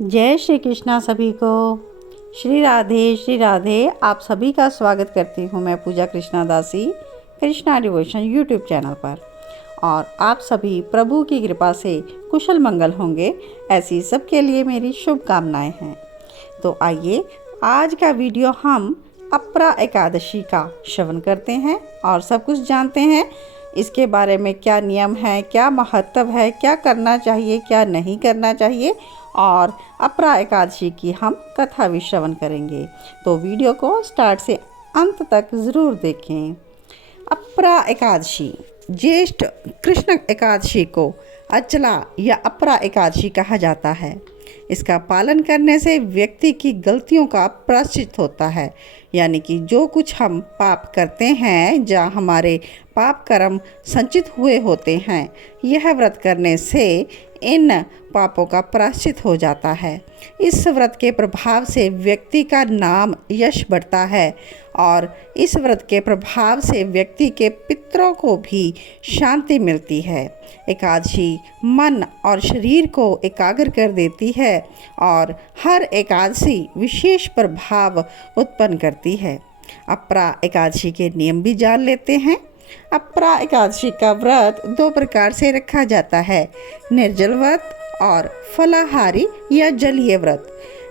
जय श्री कृष्णा सभी को। श्री राधे। आप सभी का स्वागत करती हूँ मैं पूजा कृष्णा दासी कृष्णा डिवोशन यूट्यूब चैनल पर। और आप सभी प्रभु की कृपा से कुशल मंगल होंगे, ऐसी सबके लिए मेरी शुभकामनाएं हैं। तो आइए आज का वीडियो हम अपरा एकादशी का श्रवण करते हैं और सब कुछ जानते हैं। इसके बारे में क्या नियम है, क्या महत्व है, क्या करना चाहिए, क्या नहीं करना चाहिए, और अपरा एकादशी की हम कथा भी श्रवण करेंगे। तो वीडियो को स्टार्ट से अंत तक ज़रूर देखें। अपरा एकादशी, ज्येष्ठ कृष्ण एकादशी को अचला या अपरा एकादशी कहा जाता है। इसका पालन करने से व्यक्ति की गलतियों का प्रायश्चित होता है, यानी कि जो कुछ हम पाप करते हैं, जहाँ हमारे पाप कर्म संचित हुए होते हैं, यह व्रत करने से इन पापों का प्रायश्चित हो जाता है। इस व्रत के प्रभाव से व्यक्ति का नाम यश बढ़ता है और इस व्रत के प्रभाव से व्यक्ति के पितरों को भी शांति मिलती है। एकादशी मन और शरीर को एकाग्र कर देती है और हर एकादशी विशेष प्रभाव उत्पन्न करती है। अपरा एकादशी के नियम भी जान लेते हैं। अपरा एकादशी का व्रत दो प्रकार से रखा जाता है, निर्जल व्रत और फलाहारी या जलीय व्रत।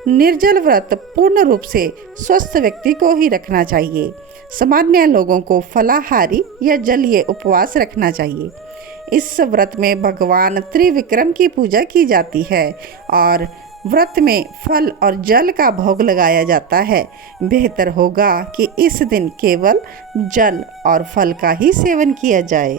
निर्जल व्रत पूर्ण रूप से स्वस्थ व्यक्ति को ही रखना चाहिए। सामान्य लोगों को फलाहारी या जलीय उपवास रखना चाहिए। इस व्रत में भगवान त्रिविक्रम की पूजा की जाती है और व्रत में फल और जल का भोग लगाया जाता है। बेहतर होगा कि इस दिन केवल जल और फल का ही सेवन किया जाए।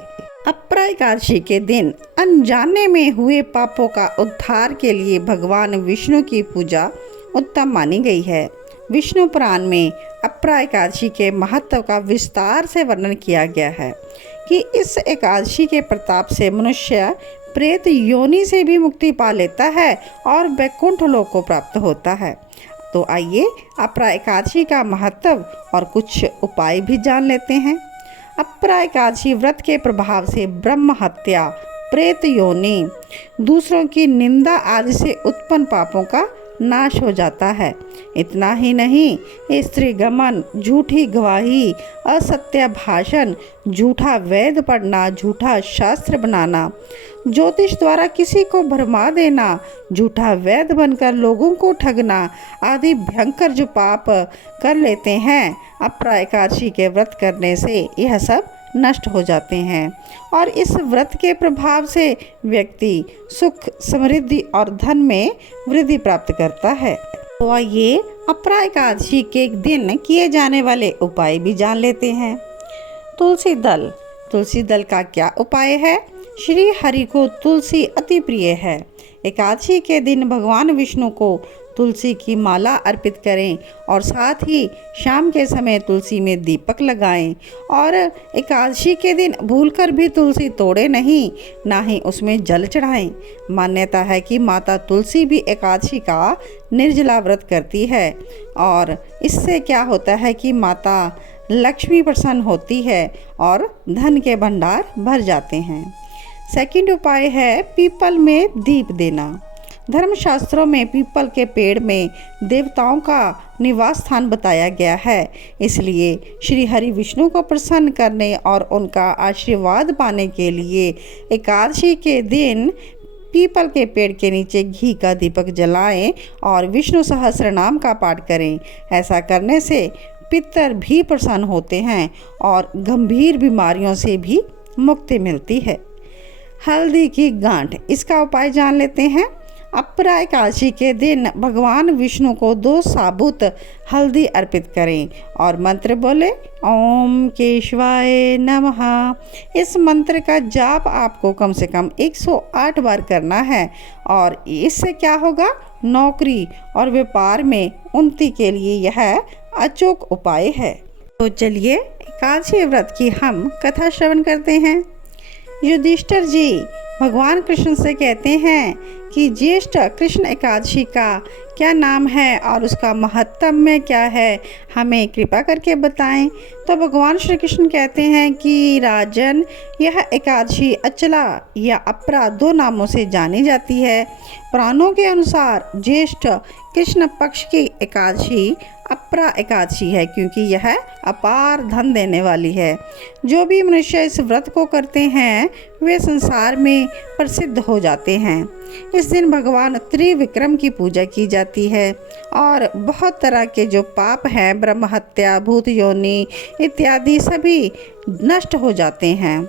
अपरा एकादशी के दिन अनजाने में हुए पापों का उद्धार के लिए भगवान विष्णु की पूजा उत्तम मानी गई है। विष्णु पुराण में अपरा एकादशी के महत्व का विस्तार से वर्णन किया गया है कि इस एकादशी के प्रताप से मनुष्य प्रेत योनि से भी मुक्ति पा लेता है और वैकुंठ लोक को प्राप्त होता है। तो आइए अपरा एकादशी का महत्व और कुछ उपाय भी जान लेते हैं। अपरा एकादशी व्रत के प्रभाव से ब्रह्म हत्या, प्रेत योनि, दूसरों की निंदा आदि से उत्पन्न पापों का नाश हो जाता है। इतना ही नहीं, स्त्री गमन, झूठी गवाही, असत्य भाषण, झूठा वेद पढ़ना, झूठा शास्त्र बनाना, ज्योतिष द्वारा किसी को भरमा देना, झूठा वेद बनकर लोगों को ठगना आदि भयंकर जो पाप कर लेते हैं, अपरा एकादशी के व्रत करने से यह सब नष्ट हो जाते हैं। और इस व्रत के प्रभाव से व्यक्ति सुख, समृद्धि और धन में वृद्धि प्राप्त करता है। तो आइए अपरा एकादशी के दिन किए जाने वाले उपाय भी जान लेते हैं। तुलसी दल। तुलसी दल का क्या उपाय है? श्री हरि को तुलसी अति प्रिय है। एकादशी के दिन भगवान विष्णु को तुलसी की माला अर्पित करें और साथ ही शाम के समय तुलसी में दीपक लगाएं। और एकादशी के दिन भूलकर भी तुलसी तोड़े नहीं, ना ही उसमें जल चढ़ाएं। मान्यता है कि माता तुलसी भी एकादशी का निर्जला व्रत करती है और इससे क्या होता है कि माता लक्ष्मी प्रसन्न होती है और धन के भंडार भर जाते हैं। सेकंड उपाय है पीपल में दीप देना। धर्मशास्त्रों में पीपल के पेड़ में देवताओं का निवास स्थान बताया गया है। इसलिए श्री हरि विष्णु को प्रसन्न करने और उनका आशीर्वाद पाने के लिए एकादशी के दिन पीपल के पेड़ के नीचे घी का दीपक जलाएं और विष्णु सहस्रनाम का पाठ करें। ऐसा करने से पितर भी प्रसन्न होते हैं और गंभीर बीमारियों से भी मुक्ति मिलती है। हल्दी की गांठ, इसका उपाय जान लेते हैं। अपरा एकादशी के दिन भगवान विष्णु को 2 साबुत हल्दी अर्पित करें और मंत्र बोले ओम केशवाय नमः। इस मंत्र का जाप आपको कम से कम 108 बार करना है और इससे क्या होगा, नौकरी और व्यापार में उन्नति के लिए यह अचूक उपाय है। तो चलिए एकादशी व्रत की हम कथा श्रवण करते हैं। युधिष्ठिर जी भगवान कृष्ण से कहते हैं कि ज्येष्ठ कृष्ण एकादशी का क्या नाम है और उसका महत्त्व क्या है, हमें कृपा करके बताएं। तो भगवान श्री कृष्ण कहते हैं कि राजन, यह एकादशी अचला या अपरा दो नामों से जानी जाती है। पुराणों के अनुसार ज्येष्ठ कृष्ण पक्ष की एकादशी अपरा एकादशी है, क्योंकि यह अपार धन देने वाली है। जो भी मनुष्य इस व्रत को करते हैं वे संसार में प्रसिद्ध हो जाते हैं। इस दिन भगवान त्रिविक्रम की पूजा की जाती है और बहुत तरह के जो पाप हैं, ब्रह्म हत्या, भूत योनि इत्यादि सभी नष्ट हो जाते हैं।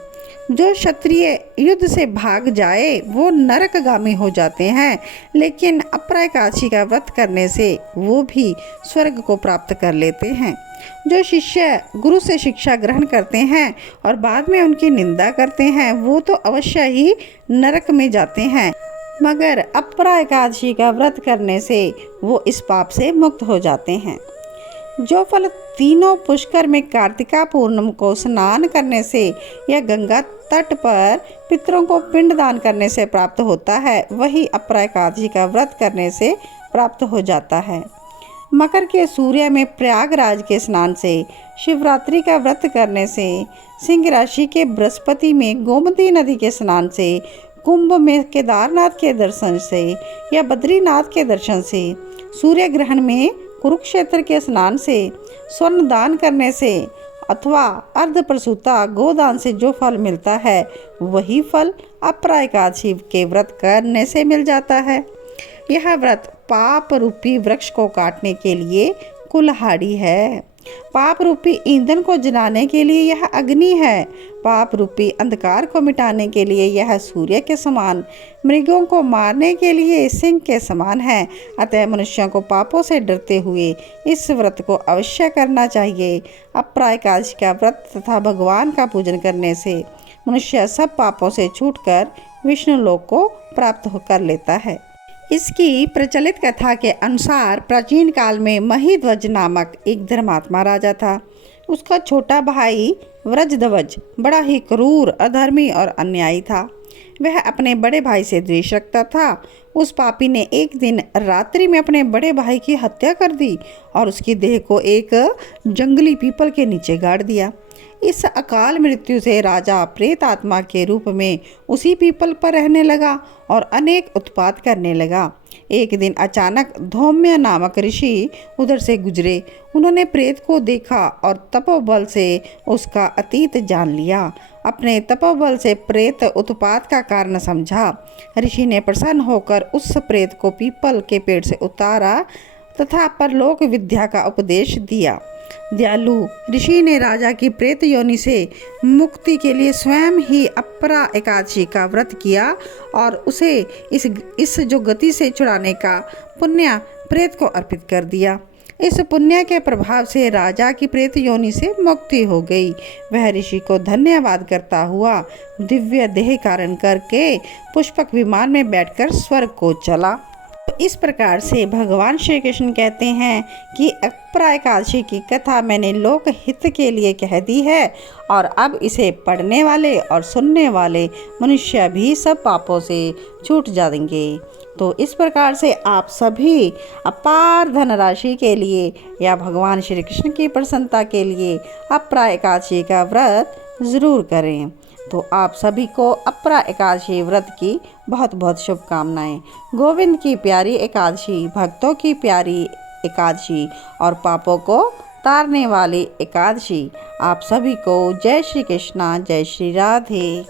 जो क्षत्रिय युद्ध से भाग जाए वो नरकगामी हो जाते हैं, लेकिन अपरा एकादशी का व्रत करने से वो भी स्वर्ग को प्राप्त कर लेते हैं। जो शिष्य गुरु से शिक्षा ग्रहण करते हैं और बाद में उनकी निंदा करते हैं वो तो अवश्य ही नरक में जाते हैं, मगर अपरा एकादशी का व्रत करने से वो इस पाप से मुक्त हो जाते हैं। जो फल तीनों पुष्कर में कार्तिका पूर्णिमा को स्नान करने से या गंगा तट पर पितरों को पिंड दान करने से प्राप्त होता है, वही अपरा एकादशी का व्रत करने से प्राप्त हो जाता है। मकर के सूर्य में प्रयागराज के स्नान से, शिवरात्रि का व्रत करने से, सिंह राशि के बृहस्पति में गोमती नदी के स्नान से, कुंभ में केदारनाथ के दर्शन से या बद्रीनाथ के दर्शन से, सूर्य ग्रहण में कुरुक्षेत्र के स्नान से, स्वर्ण दान करने से अथवा अर्ध प्रसूता गोदान से जो फल मिलता है वही फल अपरा एकादशी के व्रत करने से मिल जाता है। यह व्रत पाप रूपी वृक्ष को काटने के लिए कुल्हाड़ी है। पाप रूपी ईंधन को जलाने के लिए यह अग्नि है। पाप रूपी अंधकार को मिटाने के लिए यह सूर्य के समान, मृगों को मारने के लिए सिंह के समान है। अतः मनुष्यों को पापों से डरते हुए इस व्रत को अवश्य करना चाहिए। अपरा एकादशी का व्रत तथा भगवान का पूजन करने से मनुष्य सब पापों से छूटकर विष्णु लोक को प्राप्त कर लेता है। इसकी प्रचलित कथा के अनुसार प्राचीन काल में महिध्वज नामक एक धर्मात्मा राजा था। उसका छोटा भाई व्रजध्वज बड़ा ही क्रूर, अधर्मी और अन्यायी था। वह अपने बड़े भाई से द्वेष रखता था। उस पापी ने एक दिन रात्रि में अपने बड़े भाई की हत्या कर दी और उसकी देह को एक जंगली पीपल के नीचे गाड़ दिया। इस अकाल मृत्यु से राजा प्रेत आत्मा के रूप में उसी पीपल पर रहने लगा और अनेक उत्पात करने लगा। एक दिन अचानक धौम्य नामक ऋषि उधर से गुजरे। उन्होंने प्रेत को देखा और तपोबल से उसका अतीत जान लिया। अपने तपोबल से प्रेत उत्पात का कारण समझा। ऋषि ने प्रसन्न होकर उस प्रेत को पीपल के पेड़ से उतारा तथा परलोक विद्या का उपदेश दिया। दयालु ऋषि ने राजा की प्रेत योनि से मुक्ति के लिए स्वयं ही अपरा एकादशी का व्रत किया और उसे इस जो गति से छुड़ाने का पुण्य प्रेत को अर्पित कर दिया। इस पुण्य के प्रभाव से राजा की प्रेत योनि से मुक्ति हो गई। वह ऋषि को धन्यवाद करता हुआ दिव्य देह धारण करके पुष्पक विमान में बैठकर स्वर्ग को चला। इस प्रकार से भगवान श्री कृष्ण कहते हैं कि अपरा एकादशी की कथा मैंने लोक हित के लिए कह दी है और अब इसे पढ़ने वाले और सुनने वाले मनुष्य भी सब पापों से छूट जाएंगे। तो इस प्रकार से आप सभी अपार धनराशि के लिए या भगवान श्री कृष्ण की प्रसन्नता के लिए अपरा एकादशी का व्रत ज़रूर करें। तो आप सभी को अपरा एकादशी व्रत की बहुत बहुत शुभकामनाएं। गोविंद की प्यारी एकादशी, भक्तों की प्यारी एकादशी और पापों को तारने वाली एकादशी आप सभी को जय श्री कृष्णा, जय श्री राधे।